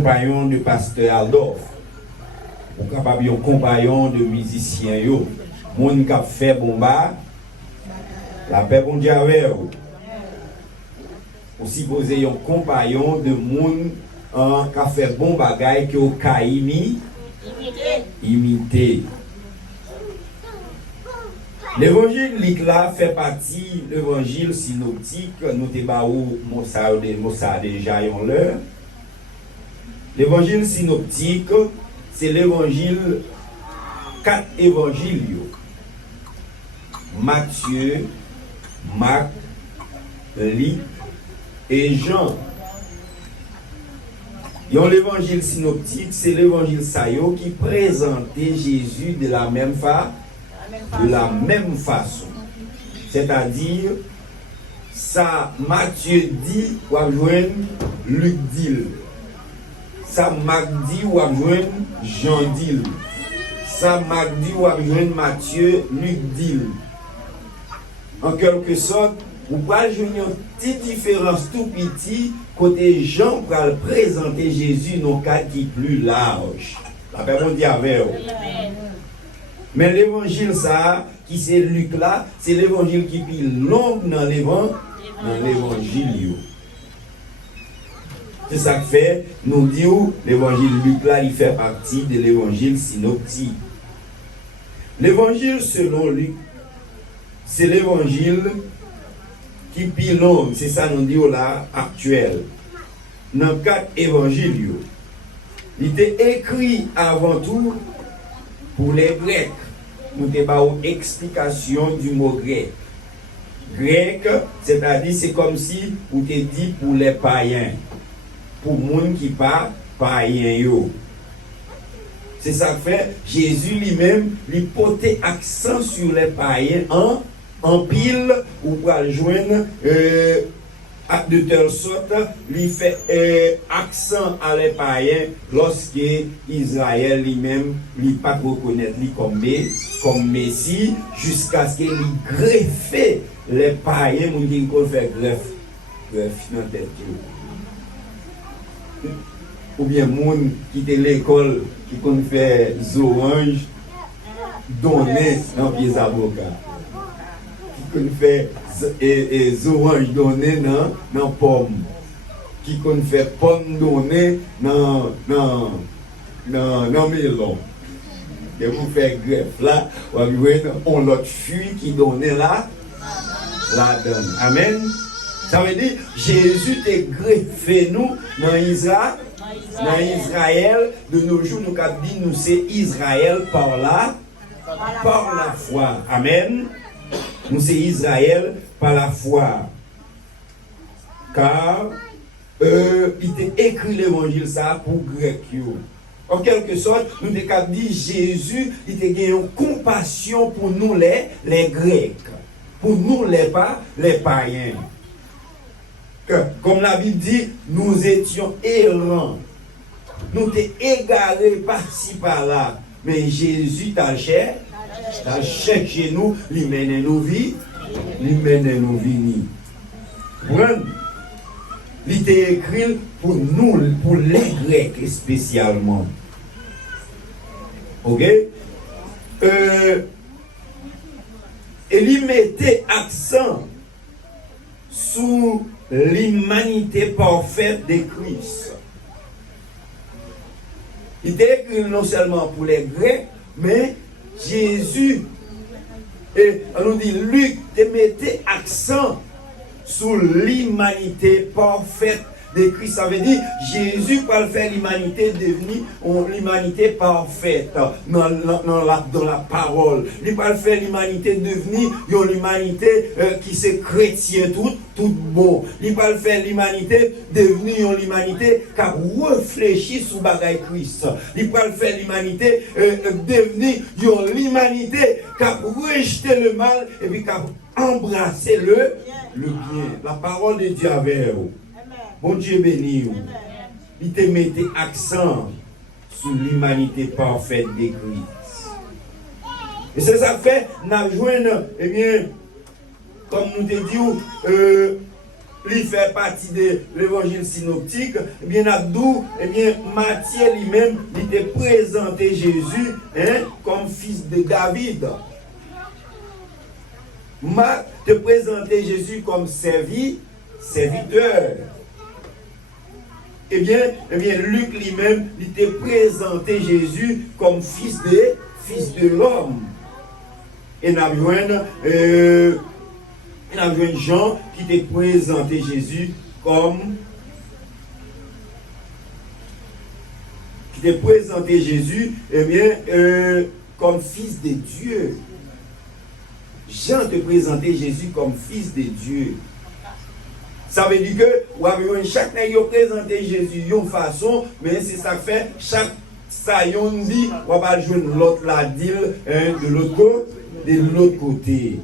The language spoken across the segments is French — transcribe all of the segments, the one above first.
compagnon de pasteur Aldorf, ou capable un compagnon de musicien yo, moun k'ap fait bomba, la paix bon Dieu avec ou. Ou supposé un compagnon de moun qui a fait bon bagay que au ka imiter. L'évangile là fait partie de l'évangile synoptique, nous débattons Mossa déjà en l'heure. L'évangile synoptique, c'est l'évangile, 4 évangiles. Matthieu, Marc, Luc et Jean. L'évangile synoptique, c'est l'évangile sayo qui présentait Jésus de la même façon. C'est-à-dire, ça Matthieu dit, ou à joindre Luc dit. Ça Marc dit, ou à joindre Jean dit. Ça Marc dit, ou à joindre Matthieu, Luc dit. En quelque sorte, vous pouvez jouer une petite différence tout petit côté Jean pour présenter Jésus dans un cadre qui est plus large. La personne dit avec vous. Mais l'évangile ça, qui c'est Luc là, c'est l'évangile qui est plus long dans l'évangile. C'est ça que fait, nous disons, l'évangile Luc là, il fait partie de l'évangile synoptique. L'évangile selon Luc, c'est l'évangile qui est plus long, c'est ça nous disons là, actuel. Dans 4 évangiles, il était écrit avant tout pour les Grecs. Nous avons une explication du mot grec. Grec, c'est-à-dire c'est comme si vous te dit pour les païens. Pour les gens qui ne sont pas païens. C'est ça que fait Jésus lui-même, il portait accent sur les païens en pile ou pour joindre de telle sorte, il fait accent à les païens lorsque Israël lui-même ne pas reconnaître lui comme Messie jusqu'à ce qu'il greffe les païens qui ont fait greffe dans la tête. Ou bien moun qui était l'école qui ont fait orange donner dans les avocats. Qui ont fait orange donner dans pomme. Qui ont fait pomme donner dans melon. Et vous faites greffe là, on l'autre fruit qui donnait là, la donne. Amen. Ça veut dire Jésus t'a greffé nous dans Israël. Dans Israël, de nos jours, nous avons dit nous c'est Israël par la foi. Amen. Nous c'est Israël par la foi. Car il t'a écrit l'évangile ça pour Grec. En quelque sorte, nous avons dit Jésus, il t'a gagné une compassion pour nous les Grecs. Pour nous les païens. Comme la Bible dit, nous étions errants. Nous étions égarés par-ci par-là. Mais Jésus t'a cherché nous, il mène nos vies, il mène nos vies. Il était écrit pour nous, pour les Grecs spécialement. Ok? Et il mettait accent sur l'humanité parfaite de Christ. Il était écrit non seulement pour les Grecs, mais Jésus, et on nous dit, Luc, te mettait accent sur l'humanité parfaite de Christ. Ça veut dire, Jésus peut faire l'humanité devenir l'humanité parfaite dans la parole. Il peut faire l'humanité devenir une humanité qui c'est chrétien tout bon. Il peut faire l'humanité devenir une humanité qui réfléchit sur bagaille Christ. Il peut faire l'humanité devenir une humanité qui rejeté le mal et puis qui embrasser le bien. La parole de Dieu avec vous. Bon Dieu béni vous. Il te mettait accent sur l'humanité parfaite de Christ. Et c'est ça fait, nous joignons, eh bien, comme nous te disons, il fait partie de l'évangile synoptique, eh bien, Abdou, eh bien, Matthieu lui-même, il te présenté Jésus comme fils de David. Marc te présentait Jésus comme serviteur. Eh bien, Luc lui-même, il te présenté Jésus comme fils de l'homme. Et nous avons Jean qui te présenté Jésus comme comme fils de Dieu. Jean te présentait Jésus comme fils de Dieu. Ça veut dire que chaque nègre présenté Jésus d'une façon, mais c'est ça que fait chaque ça yon dit on va jouer l'autre la deal de l'autre côté.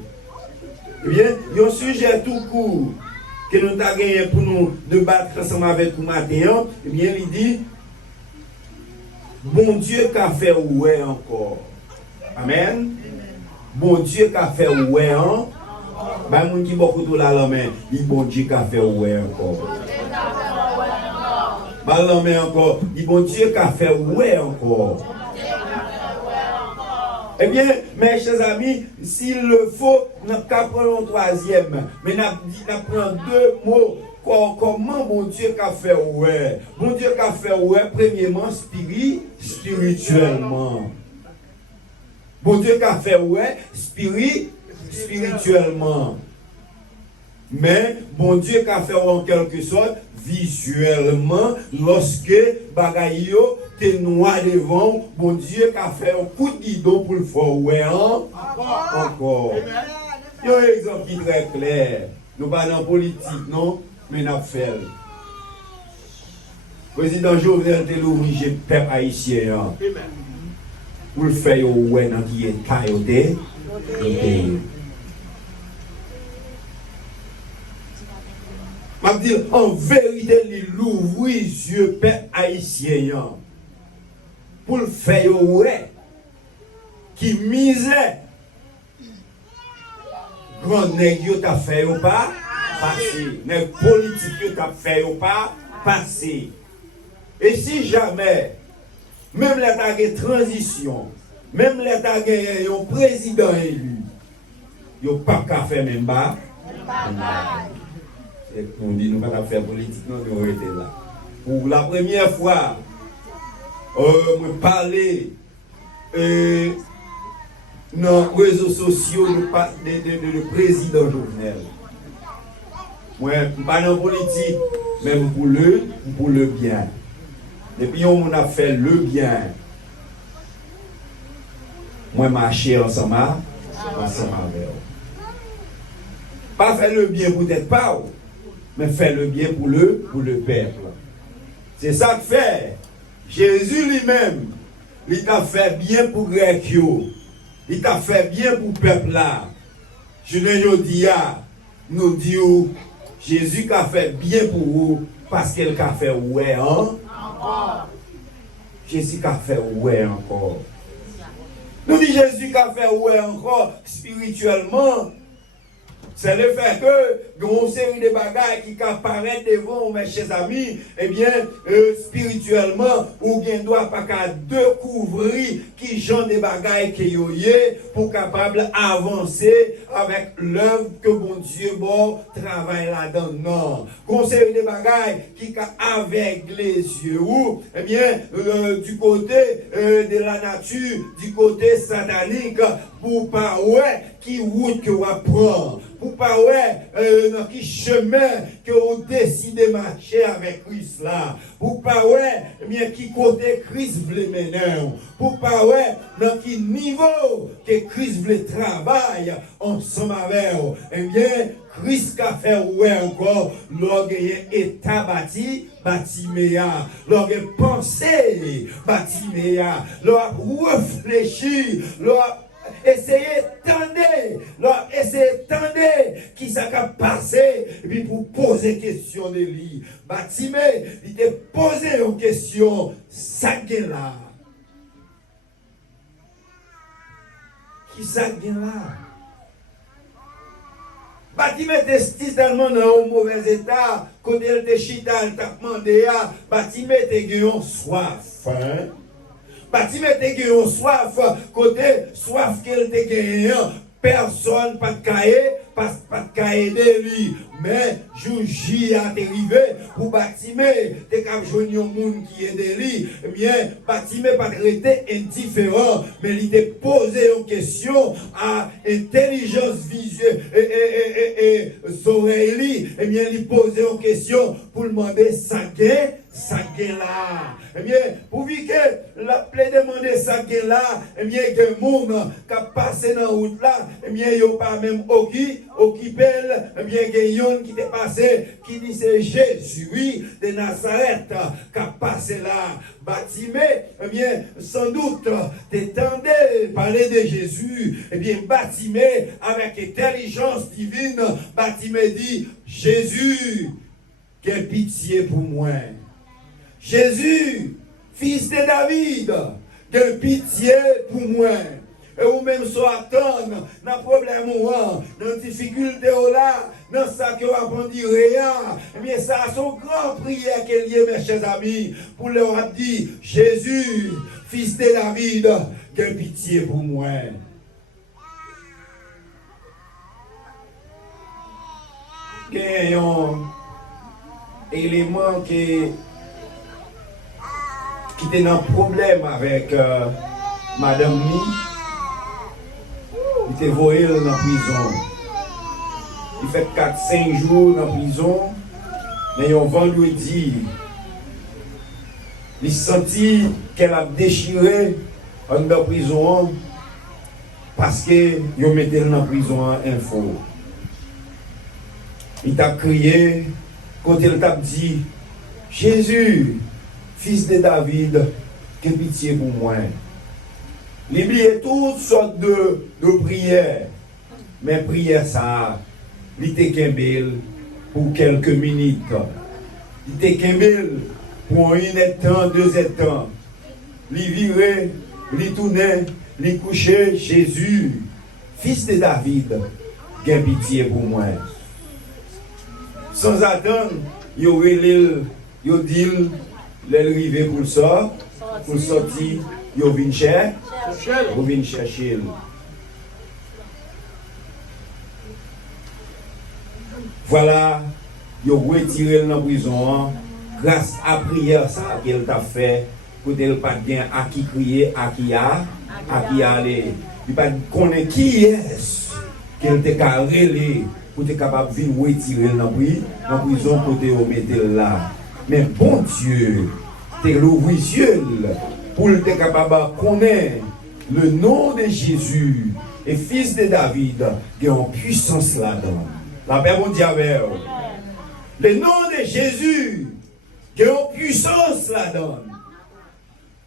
Eh bien, il y a un sujet tout court que nous avons gagné pour nous débattre ensemble avec vous matin. Eh bien, il dit bon Dieu qu'a fait ouais encore. Amen. Bon Dieu qu'a fait ouais hein. Bah mon qui beaucoup de la main, il bon Dieu qu'a fait ouais encore. Bah la main encore, il bon Dieu qu'a fait ouais encore. Eh bien, mes chers amis, s'il le faut, nous prendre un troisième, mais nous prenons deux mots. Comment bon Dieu qu'a fait ouais? Bon Dieu qu'a fait ouais, premièrement, spirituellement. Bon Dieu qu'a fait ouais, spirituellement. Mais bon Dieu qu'a fait en quelque sorte visuellement lorsque bagayo te noir devant, bon Dieu qu'a fait un coup de guidon pour le faire ouais encore. Il y a un exemple qui est très clair. Nous pas dans la politique non, mais nous fait. Président Jovenel te l'oblige peuple haïtien pour le faire ouais dans qui est caillotté. Je dis en vérité, il ouvre les yeux peuple haïtien pour le faire ouais qui misait grand nègre t'a fait ou pas passer, nègre politique t'a fait ou pas passer. Et si jamais même l'état de transition, même l'état de un président élu, il n'y a pas qu'à faire même pas. On dit nous ne pouvons pas faire politique, non, nous été là. Pour la première fois, me parler dans les réseaux sociaux de président Jovenel. Moi, je ne suis pas dans la politique, même pour le bien. Depuis on a fait le bien, moi, marcher ensemble avec eux. Pas faire le bien peut-être pas, mais faire le bien pour le peuple. C'est ça que fait. Jésus lui-même, il t'a fait bien pour Grec, il t'a fait bien pour le peuple là. Je ne dis pas, nous disons, Jésus a fait bien pour vous parce qu'il a fait ouais encore. Jésus a fait ouais encore. Nous disons Jésus a fait ouais encore spirituellement. C'est le fait que, une série de bagages qui apparaissent devant mes chers amis, eh bien, spirituellement, ou bien doit pas qu'à découvrir qui genre de bagages qui y pour capable avancer avec l'œuvre que mon Dieu bon travaille là-dedans. Non. Une série de bagages qui avec les yeux ou, eh bien, du côté de la nature, du côté satanique, pour pas ouais, qui route que va prendre. Pour pas ouais dans qui chemin que vous décidez de marcher avec Christ là. Pour pas ouais bien qui côté Christ veut mener. Pour pas ouais dans qui niveau que Christ veut travailler ensemble avec vous. Eh bien Christ a fait ouais encore l'orgueil état bâti méa, l'orgueil pensé bâti méa, l'or réfléchir, l'or essayez tendez qui ça a passé et puis pour poser question de lui. Batimé, il te posé une question, ça gagne là. Qui ça gagne là? Bâtiment était tellement dans un mauvais état, côté de chita, il t'a demandé, bâtiment était en soif. Bâtiment était en soif, côté soif qu'elle était gagné. Personne pas de cahier, pas de cahier de lui. Mais, Jouji a arrivé pour bâtiment, t'es qu'à joindre un monde qui est de lui. Eh bien, bâtiment pas traité indifférent, mais il t'a posé une question à intelligence visuelle et oreilles. Eh bien, il posé une question pour demander ça là. Eh bien, pour voir que la plaie demander ça là, eh bien, il y a des gens qui passé dans la route là, eh bien, il n'y a pas même occupé, eh bien, il y a qui est passé, qui dit c'est Jésus, oui, de Nazareth, qui a passé là. Bâtiment, eh bien, sans doute, t'étendais parler de Jésus, eh bien, bâtiment, avec intelligence divine, bâtiment dit, Jésus, quelle pitié pour moi. Jésus, fils de David, quelle pitié pour moi. Et ou même soit attendre, dans problème ou dans difficulté ou là, dans ça que vous apprenez rien. Eh bien, ça a son grand prière qu'il y a, mes chers amis, pour leur dire, Jésus, fils de David, quelle pitié pour moi. Il y a un élément qui était un problème avec Madame Mi. Il était voyé dans la prison. Il fait 4-5 jours dans la prison. Mais un vendredi, il sentit qu'elle a déchiré dans la prison parce qu'il mettait dans la prison en info. Il t'a crié quand il t'a dit, Jésus, fils de David, que pitié pour moi. Il oubliait toutes sortes de prières. Mais prière ça, il était kembel pour quelques minutes. Il était kembel pour une temps, 2 temps. Il virait, il tournait, il couchait, Jésus, fils de David, que pitié pour moi. Sans attendre, il dit, l'arrivée pour ça, pour sortir, il vient chercher. Voilà, il a retiré dans la prison grâce à la prière qu'elle t'a fait pour qu'elle pas bien à qui crier, à qui aller. Il pas connaît qui est qu'elle t'a carré pour être capable de venir retirer dans la prison pour te mettre là. Mais bon Dieu, t'es l'ouvrir les yeux pour être capable de connaître le nom de Jésus et fils de David qui a une puissance là-dedans. La paix mon diable. Le nom de Jésus qui a une puissance là-dedans.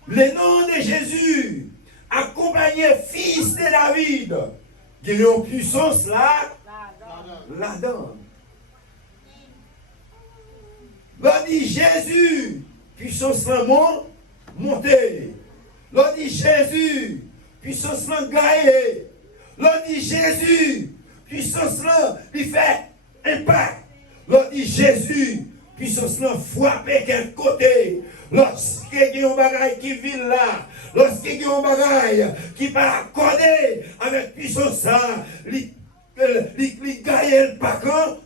Le nom de Jésus accompagné fils de David qui a une puissance là-dedans. L'on dit Jésus, puissance là montée. L'on dit Jésus, puissance là gagnée. L'on dit Jésus, puissance là, il fait impact. L'on dit Jésus, puissance là frapper quel côté. Lorsqu'il y a un bagage qui vit là, lorsqu'il y a un bagage qui va accorder avec puissance là, il gagne pas quand,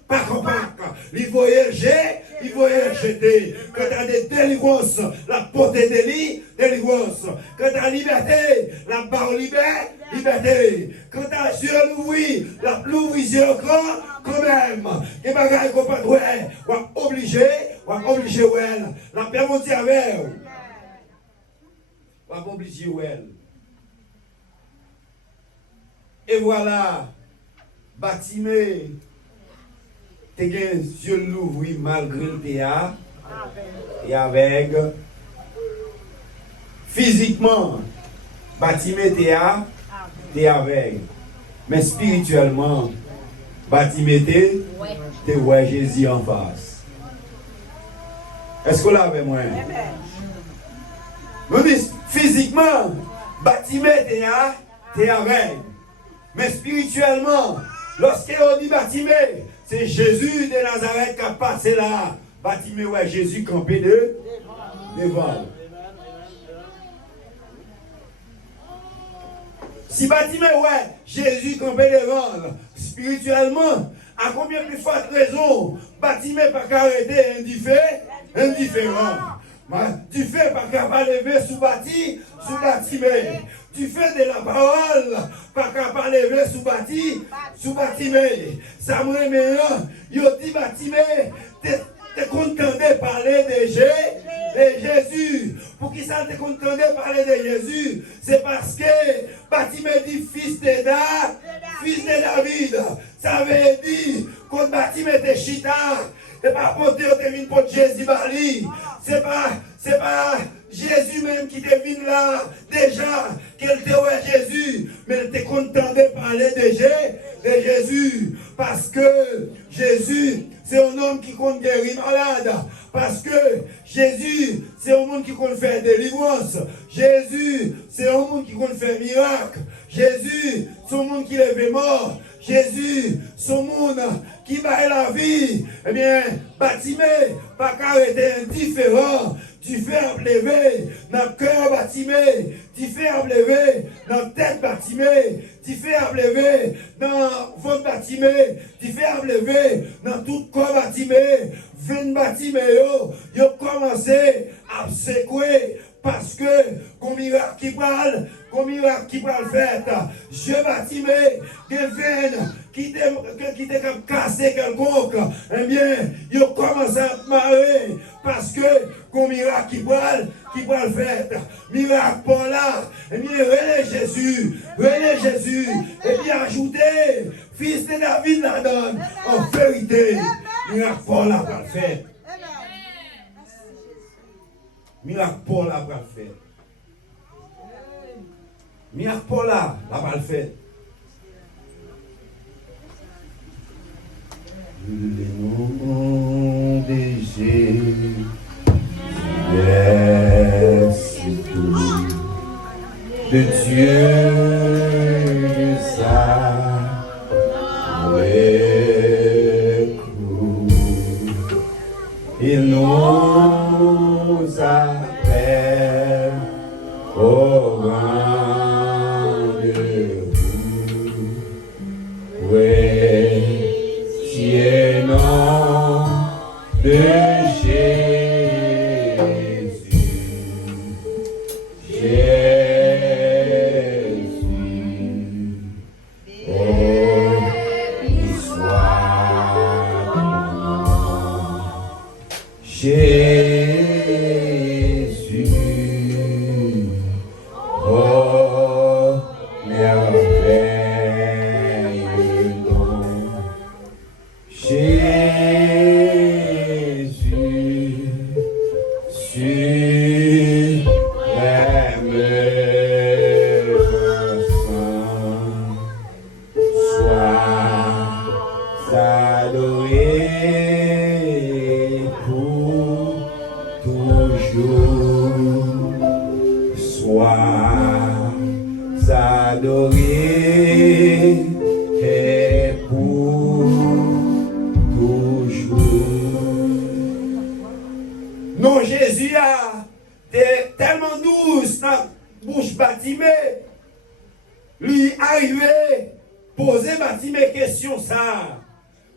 il voyager, jeter. Quand tu as des délivrances, la portée de délivrance. Quand tu as liberté, la barre liberté. Quand tu as sur l'ouvrir, la l'ouvrir encore, quand même. Les bagages qu'on pas trouver, on va obliger, la paix monte avec. On va obliger, et voilà. Bâtiment, tu as les yeux l'ouvrir malgré le théâtre et avec. Physiquement, bâtiment théâtre, tu avec. Mais spirituellement, bâtiment tu vois Jésus en face. Est-ce que là avec moi? Nous disons, physiquement, bâtiment théâtre, tu avec. Mais spirituellement, Lorsqu'on dit Batimé, c'est Jésus de Nazareth qui a passé là. Batimé, ouais, Jésus campé devant. Si Batimé, ouais, Jésus campé devant, spirituellement, à combien plus forte raison, Batimé pas qu'arrêter indifférent. Tu fais pas capable de lever sous Batimé. Tu fais de la parole, pas capable de lever sous Batimé. Ça me remet, il dit Batimé, t'es content de parler de Jésus. Pour qui ça t'es content de parler de Jésus? C'est parce que Batimé dit fils de David. Ça veut dire quand Batimé était chita, et par contre, tu devines pour Jésus Bali. C'est pas Jésus même qui devine là, déjà, qu'elle te voit Jésus, mais elle était content de parler de Jésus. Parce que Jésus, c'est un homme qui compte guérir malade. Parce que Jésus, c'est un monde qui compte faire délivrance. Jésus, c'est un monde qui compte faire miracle. Jésus, c'est un monde qui lève mort. Jésus, c'est un monde qui va la vie. Eh bien, Batimé, pas qu'à être indifférent. Tu fais lever dans le cœur Batimé, tu fais lever dans la tête Batimé, tu fais lever dans le ventre Batimé, tu fais lever dans tout le corps Batimé. 20 Batimé, ils ont commencé à secouer parce que, comme miracle qui parle, fait, je Batimé, des veines qui t'est cassé quelconque, eh bien, ils ont commencé à marrer parce que, comme miracle qui parle fait, miracle pour là, eh bien, relais Jésus, et puis ajoutez, fils de David la donne, en vérité, miracle pour là, pas fait. Miracle pour là, pas fait. Miracle pour là, pas fait. Le nom de Jésus, de Dieu, de sa il nous appelle au rendez-vous. Nom de Jésus, oh, soit ton nom. Jésus, oh, merveilleux nom. Jésus, suprême sang, sois adoré pour toujours, sois adoré et pour non, Jésus a tellement douce dans la bouche Batimé. Lui arrivé, poser Batimé question ça.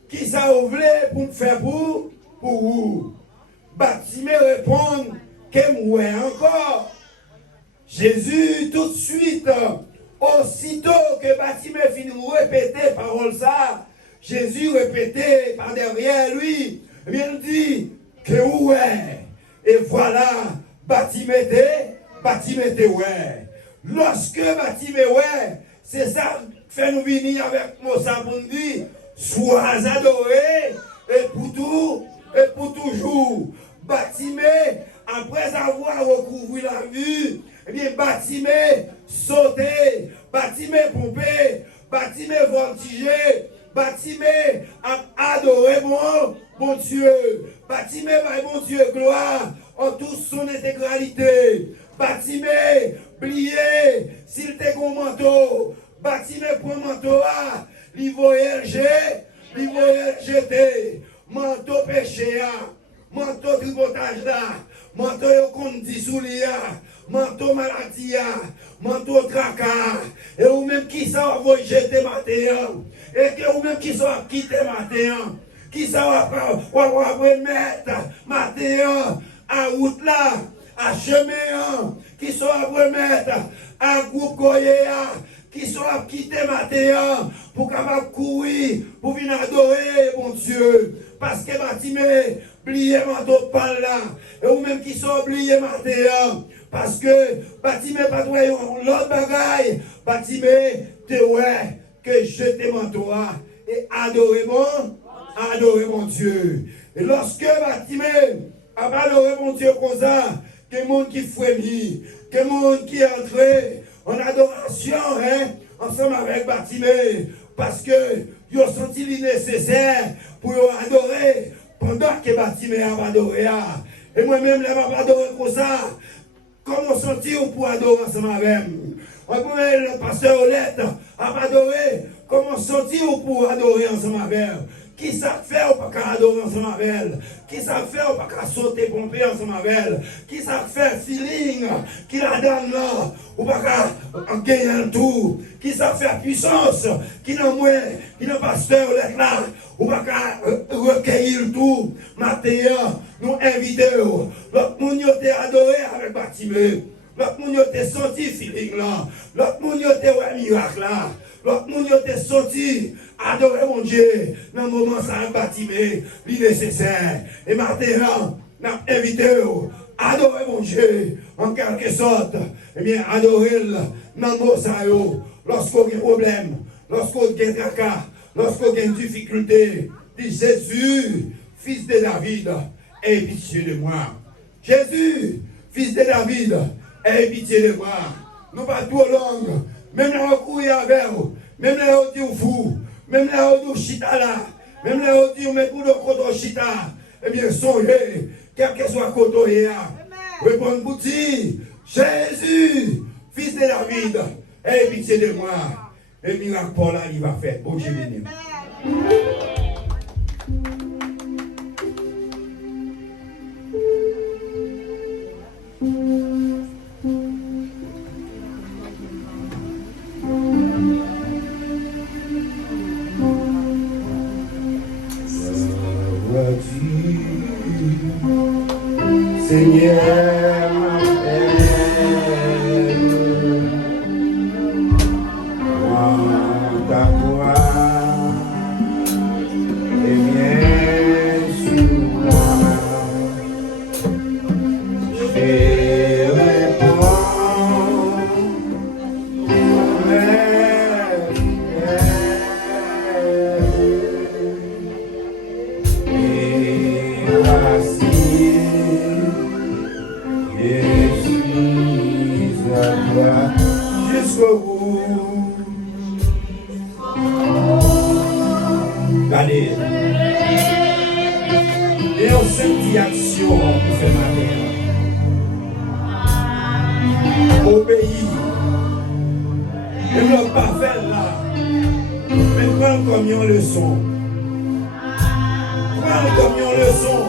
Qui ça vous voulez pour me faire pour vous? Batimé répond, qu'aime ouais encore. Jésus tout de suite, aussitôt que Batimé finit de répéter parole ça, Jésus répétait par derrière lui, il dit que ouais. Et voilà, Batimé ouais. Lorsque Batimé ouais, c'est ça fait nous venir avec Moussa pour nous dire, sois adoré et pour tout et pour toujours. Batimé, après avoir recouvert la vue, eh bien Batimé sauté, Batimé pompé, Batimé voltigé, Batimé a adoré mon Dieu. Batimé va mon Dieu gloire en toute son intégralité. Batimé, plié, s'il te mon manteau. Batimé pour manteau, li voyel jeté, manteau péché, manteau tripotage là, manteau yo kon di sou li ya, manteau maladie, manteau tracas, et ou même qui ça va jeter matin, et que ou même qui ça va quitter matin, qui ça va remettre matin à route là, à chemin, qui ça va remettre à groupe Goyea, qui soit quitté matin pour capable courir, pour venir adorer mon Dieu. Parce que Batimé, oublié manteau par là. Et ou même qui sont oubliés matin. Parce que Batimé pas trouvé l'autre bagaille. Batimé, te ouais, que je te manteau et adorer mon Dieu. Et lorsque Batimé a adoré mon Dieu comme ça, que le monde qui frémit, que le monde qui est entré en adoration, hein, ensemble avec Batimé, parce que ils ont senti nécessaire pour adorer pendant que Batimé a adoré. Et moi-même, je vais adorer comme ça. Comment sentir pour adorer ensemble avec le pasteur Olette a adoré. Comment sentir pour adorer ensemble avec qui ça fait ou pas qu'à adorer ensemble avec elle? Qui ça fait ou pas qu'à sauter pomper ensemble avec elle? Qui ça fait feeling qui la donne là? Ou pas qu'à gagner un tour? Qui ça fait puissance qui n'a moins, qui n'a pasteur là? Ou pas qu'à recueillir le tout? Matin, nous invitons. L'autre monde t'a adoré avec Batimé. L'autre monde t'a senti feeling là. L'autre monde t'a ouais miracle là. L'autre monde t'a senti adorer mon Dieu dans le moment ça a Batimé, nécessaire. Et maintenant, nous invitons adorer mon Dieu en quelque sorte. Eh bien, adorer dans le mot ça. Lorsqu'on a un problème, lorsqu'on a un tracas, lorsqu'on a une difficulté, dit Jésus, fils de David, aie pitié de moi. Jésus, fils de David, aie pitié de moi. Nous pas trop long, même là on couille avec vous, même là on dit fou. Même là, on dit chita là, même là, on dit, on met pour le coton chita, eh bien, songez, quel que soit le coton, répondez pour dire, Jésus, fils de David, aie pitié de moi. Et miracle pour là, il va faire. Bon Dieu béni. Seigneur, ta gloire est bien sur moi. Je réponds, et voici. Jusqu'au bout. Regardez. Et on sent action pour faire matin. Obéir. Et ne pas faire là. Mais prendre comme une leçon. Prendre comme une leçon.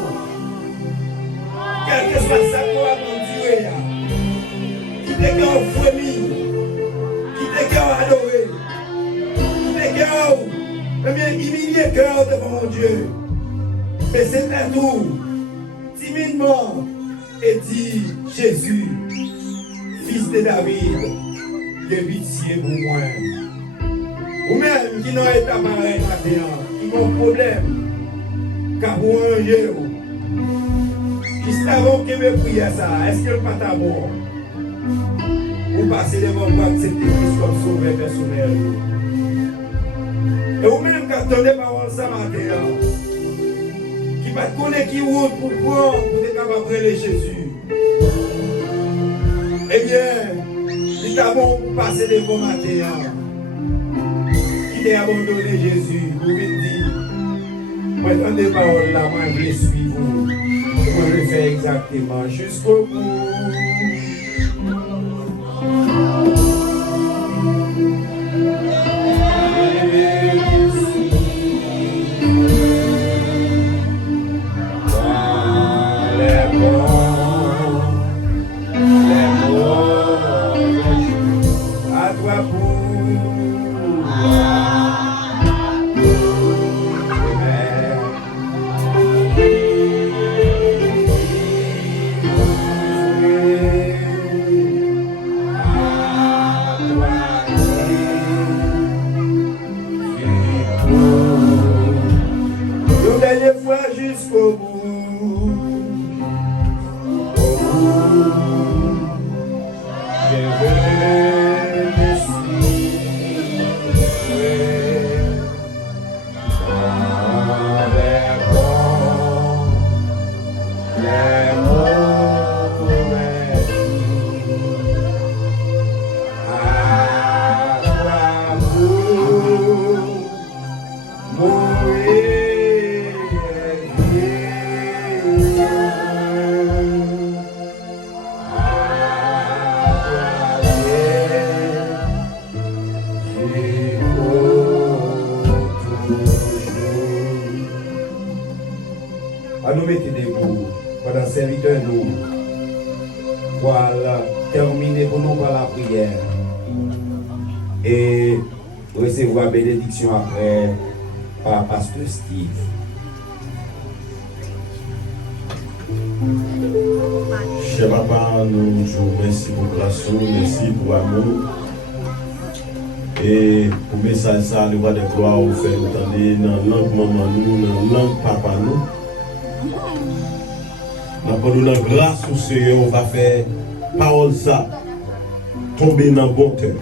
Quel que soit ça qu'on va conduire. Qui te cœur frémi. Qui te cœur adoré. Qui te cœur. Eh bien, humilier cœur devant mon Dieu. Mais c'est un tour. Timidement. Et dit Jésus, fils de David, de pitié pour moi. Ou même qui n'ont été pareil matin, qui ont un problème, car pour un ange, qui savent que me prier ça, est-ce que le pas bon? Ou passer devant moi, accepter Christ comme sauveur personnel. Et ou même quand on est parole ça matin, qui va connaître qui route pour prendre, pour être capable de prêcher Jésus. Eh bien, il est bon pour passer devant matin. Qui t'a abandonné Jésus, pour lui dire, moi, quand des paroles là, moi, je suis vous. Moi, je fais exactement jusqu'au bout. À nous mettre debout pendant serviteur nous. Voilà, terminer pour nous par la prière. Et recevoir bénédiction après par Pasteur Steve. Cher papa, nous vous merci pour grâce, merci pour amour. Et pour le message, ça, le roi de gloire, vous fait entendre dans la langue maman, nous, dans la langue papa, nous. Nous la grâce au Seigneur, on va faire parole ça tomber dans le bon cœur.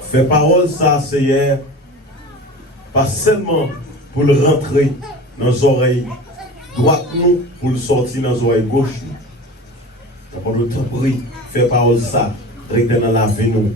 Faire parole ça, Seigneur, pas seulement pour le rentrer dans les oreilles droites, nous, pour le sortir dans les oreilles gauches. Nous. Pour le temps pris, faire parole ça, rester dans la vie nous.